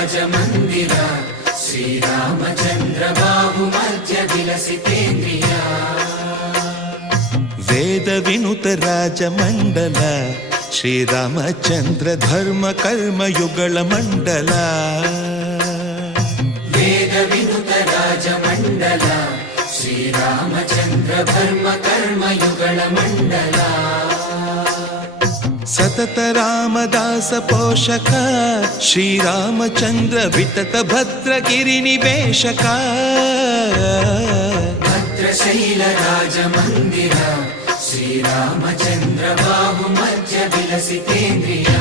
ರಾಜಮಂದಿರ ಶ್ರೀರಾಮಚಂದ್ರ ಬಾಹು ಮಧ್ಯ ವಿಲಸಿತೇಂದ್ರಿಯ ವೇದ ವಿನುತ ರಾಜಮಂಡಲ ಶ್ರೀರಾಮಚಂದ್ರ ಧರ್ಮ ಕರ್ಮಯುಗಳ ಮಂಡಲ ವೇದ ವಿನುತ ರಾಜಮಂಡಲ ಶ್ರೀರಾಮಚಂದ್ರ ಧರ್ಮ ಕರ್ಮಯುಗಳ ಮಂಡಲ ಸತತ ರಾಮದಾಸ ಪೋಷಕ ಶ್ರೀರಾಮಚಂದ್ರ ವಿತತ ಭದ್ರಗಿರಿ ನಿವೇಶಕ ಭದ್ರಶೈಲ ರಾಜಮಂದಿರ ಶ್ರೀರಾಮಚಂದ್ರ ಬಾಹು ಮಧ್ಯ ವಿಲಸಿತೇಂದ್ರಿಯ